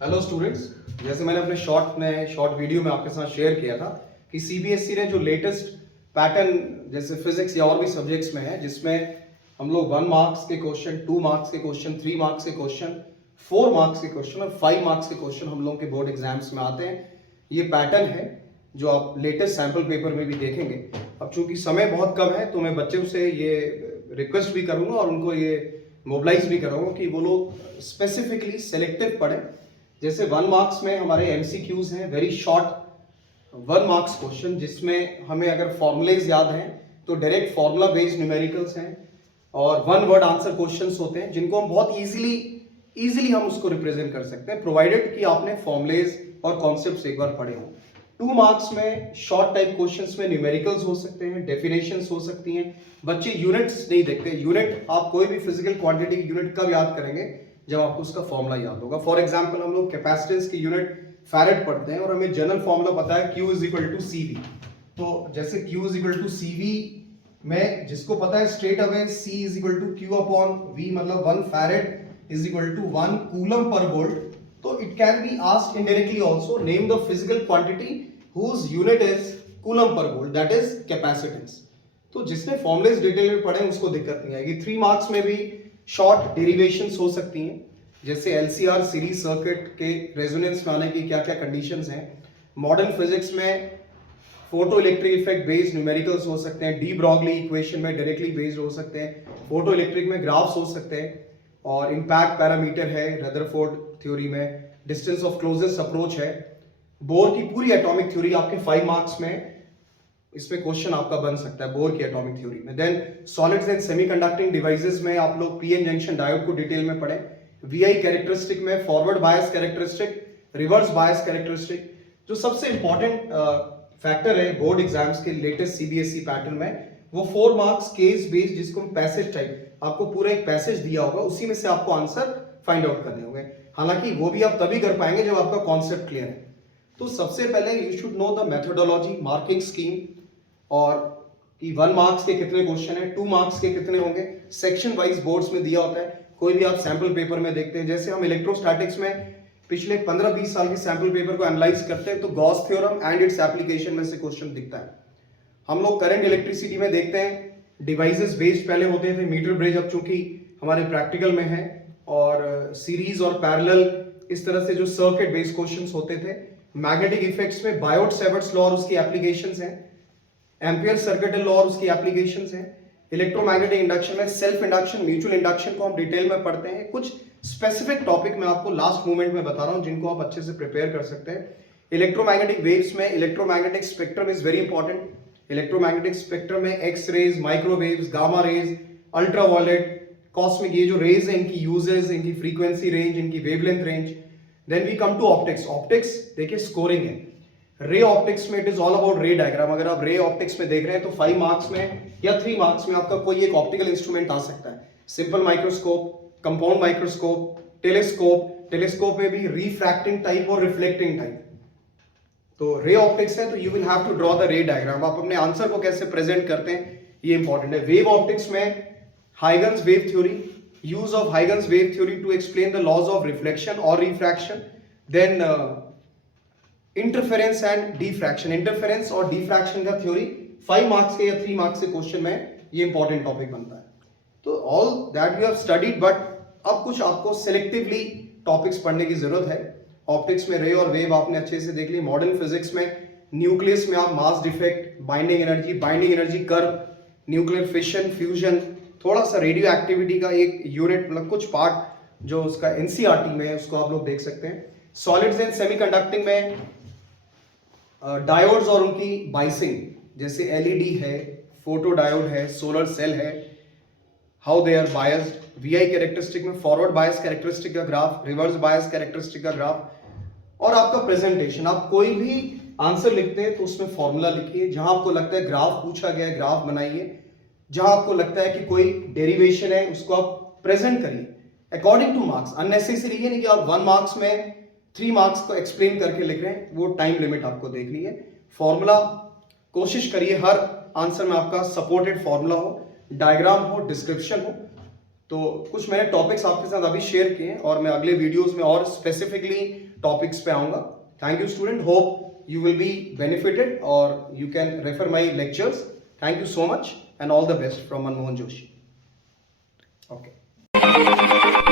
Hello students, जैसे मैंने अपने शॉर्ट वीडियो में आपके साथ शेयर किया था कि सीबीएसई ने जो लेटेस्ट पैटर्न जैसे फिजिक्स या और भी सब्जेक्ट्स में है, जिसमें हम लोग 1 मार्क्स के क्वेश्चन, 2 मार्क्स के क्वेश्चन, 3 मार्क्स के क्वेश्चन, 4 मार्क्स के क्वेश्चन और 5 मार्क्स के क्वेश्चन हम लोगों के बोर्ड एग्जाम्स में आते हैं। ये पैटर्न है जो आप लेटेस्ट सैम्पल पेपर में भी देखेंगे। अब चूंकि समय बहुत कम है तो मैं बच्चों से ये रिक्वेस्ट भी करूंगा और उनको ये मोबिलाइज भी करूंगा कि वो लोग स्पेसिफिकली सेलेक्टिव पढ़ें। जैसे 1 मार्क्स में हमारे एमसीक्यूज हैं, वेरी शॉर्ट 1 मार्क्स क्वेश्चन, जिसमें हमें अगर फॉर्मुलेज याद हैं तो डायरेक्ट फॉर्मूला बेस्ड न्यूमेरिकल्स हैं और 1 वर्ड आंसर क्वेश्चंस होते हैं जिनको हम बहुत इजीली हम उसको रिप्रेजेंट कर सकते हैं, प्रोवाइडेड कि आपने फॉर्मुलेज और कॉन्सेप्ट्स एक बार पढ़े हो। 2 मार्क्स में शॉर्ट टाइप क्वेश्चंस में न्यूमेरिकल्स हो सकते हैं, डेफिनेशंस हो सकती हैं। बच्चे यूनिट्स नहीं देखते। यूनिट, आप कोई भी फिजिकल क्वांटिटी की यूनिट कब याद करेंगे? जब आपको उसका फॉर्मूला याद होगा। फॉर एग्जांपल हम लोग कैपेसिटेंस की यूनिट फैरेड पढ़ते हैं और हमें जनरल फॉर्मूला पता है Q is equal to CV। तो जैसे Q is equal to CV में जिसको पता है straight away C is equal to Q upon V, मतलब 1 farad is equal to 1 coulomb per volt. तो it can be asked indirectly also, name the physical quantity whose unit is coulomb per volt, that is capacitance. तो जिसने formulas detail में पढ़े उसको दिक्कत नहीं आएगी। 3 मार्क्स में भी शॉर्ट डेरिवेशंस हो सकती हैं, जैसे एलसीआर सीरीज सर्किट के रेजोनेंस में आने की क्या क्या कंडीशंस हैं। मॉडर्न फिजिक्स में photo electric effect based numericals हो सकते हैं, डी ब्रॉगली इक्वेशन में डायरेक्टली बेस्ड हो सकते हैं, फोटो इलेक्ट्रिक में ग्राफ्स हो सकते हैं, और इम्पैक्ट पैरामीटर है रदरफोर्ड थ्योरी में, डिस्टेंस ऑफ क्लोजेस्ट अप्रोच है। बोर की पूरी एटॉमिक थ्योरी आपके 5 मार्क्स में इसमें क्वेश्चन आपका बन सकता है, बोर की एटॉमिक थ्योरी में। Then solids and semiconducting devices में आप लोग पीएन जंक्शन डायोड को डिटेल में पढ़ें। वीआई कैरेक्टरिस्टिक में forward bias characteristic, reverse bias characteristic. जो सबसे इंपॉर्टेंट फैक्टर है बोर्ड एग्जाम्स के लेटेस्ट सीबीएसई पैटर्न में, वो 4 मार्क्स केस बेस्ड, जिसको पैसेज टाइप, आपको पूरा एक पैसेज दिया होगा, उसी में से आपको आंसर फाइंड आउट करने होंगे। हालांकि वो भी आप तभी कर पाएंगे जब आपका कॉन्सेप्ट क्लियर है। तो सबसे पहले you should know the methodology, marking scheme, और कि 1 मार्क्स के कितने क्वेश्चन है, 2 मार्क्स के कितने होंगे, सेक्शन वाइज बोर्ड्स में दिया होता है। कोई भी आप सैंपल पेपर में देखते हैं, जैसे हम इलेक्ट्रोस्टैटिक्स में पिछले 15-20 साल के सैंपल पेपर को एनालाइज करते हैं तो Gauss theorem and its application में से क्वेश्चन दिखता है। हम लोग करंट इलेक्ट्रिसिटी में देखते हैं डिवाइसेस बेस्ड पहले होते थे, मीटर ब्रिज अब चूंकि हमारे प्रैक्टिकल में है, और सीरीज और पैरेलल इस तरह से जो सर्किट बेस्ड क्वेश्चंस होते थे। मैग्नेटिक इफेक्ट्स में बायोट सेवर्ट्स लॉ और उसकी एप्लीकेशंस हैं, एम्पियर सर्किटल लॉ और उसकी एप्लीकेशंस हैं। इलेक्ट्रोमैग्नेटिक इंडक्शन में सेल्फ इंडक्शन, म्यूचुअल इंडक्शन को हम डिटेल में पढ़ते हैं। कुछ स्पेसिफिक टॉपिक मैं आपको लास्ट मोमेंट में बता रहा हूं जिनको आप अच्छे से प्रिपेयर कर सकते हैं। इलेक्ट्रोमैग्नेटिक वेव्स में electromagnetic spectrum is very important. Electromagnetic spectrum में X rays, microwaves, gamma rays, ultraviolet, cosmic, ये जो रेज है इनकी यूजेस, इनकी फ्रीक्वेंसी रेंज, इनकी wavelength range. Then we come to optics. Optics देखिए स्कोरिंग है। रे ऑप्टिक्स में it is all about ray diagram. अगर आप रे ऑप्टिक्स में देख रहे हैं तो 5 मार्क्स में या 3 मार्क्स में आपका कोई एक ऑप्टिकल इंस्ट्रूमेंट आ सकता है। Simple microscope, compound microscope, telescope. Telescope में भी रिफ्रैक्टिंग टाइप और रिफ्लेक्टिंग टाइप। तो रे ऑप्टिक्स है तो you will have to draw the ray diagram. आप अपने आंसर को कैसे प्रेजेंट करते हैं ये इंपॉर्टेंट है। वेव ऑप्टिक्स में Huygens wave theory, use of Huygens wave theory to explain the laws of reflection और refraction. Then interference and diffraction. Interference और डिफ्रैक्शन का थ्योरी 5 मार्क्स के या 3 मार्क्स के क्वेश्चन में ये इंपॉर्टेंट टॉपिक बनता है। तो all that you have studied, but अब कुछ आपको सिलेक्टिवली टॉपिक्स पढ़ने की जरूरत है। ऑप्टिक्स में रे और वेव आपने अच्छे से देख ली। मॉडर्न फिजिक्स में न्यूक्लियस में आप mass defect, binding energy curve, nuclear fission, fusion, थोड़ा सा रेडियो एक्टिविटी का एक यूनिट, मतलब कुछ पार्ट जो उसका एनसीईआरटी में है उसको आप लोग देख सकते हैं। सॉलिड्स एंड सेमीकंडक्टिंग में डायोड्स और उनकी बाइसिंग, जैसे एलईडी है, फोटो डायोड है, सोलर सेल है, how they are biased. VI characteristic में फॉरवर्ड बायस कैरेक्टरिस्टिक का ग्राफ, रिवर्स बायस कैरेक्टरिस्टिक का ग्राफ, और आपका प्रेजेंटेशन। आप कोई भी आंसर लिखते हैं तो उसमें फॉर्मूला लिखिए। जहां आपको लगता है ग्राफ पूछा गया है ग्राफ बनाइए। जहां आपको लगता है कि कोई डेरिवेशन है उसको आप प्रेजेंट करिए अकॉर्डिंग टू मार्क्स। अननेसेसरी ये नहीं कि आप 1 मार्क्स में 3 मार्क्स को एक्सप्लेन करके लिख रहे हैं, वो टाइम लिमिट आपको देखनी है। फॉर्मूला कोशिश करिए हर आंसर में आपका सपोर्टेड फॉर्मूला हो, डायग्राम हो, डिस्क्रिप्शन हो। तो कुछ मैंने टॉपिक्स आपके साथ अभी शेयर किए हैं और मैं अगले वीडियोस में और स्पेसिफिकली टॉपिक्स पे आऊंगा. Thank you student, hope you will be benefited or you can refer my lectures. Thank you so much and all the best from Manmohan Joshi. Okay.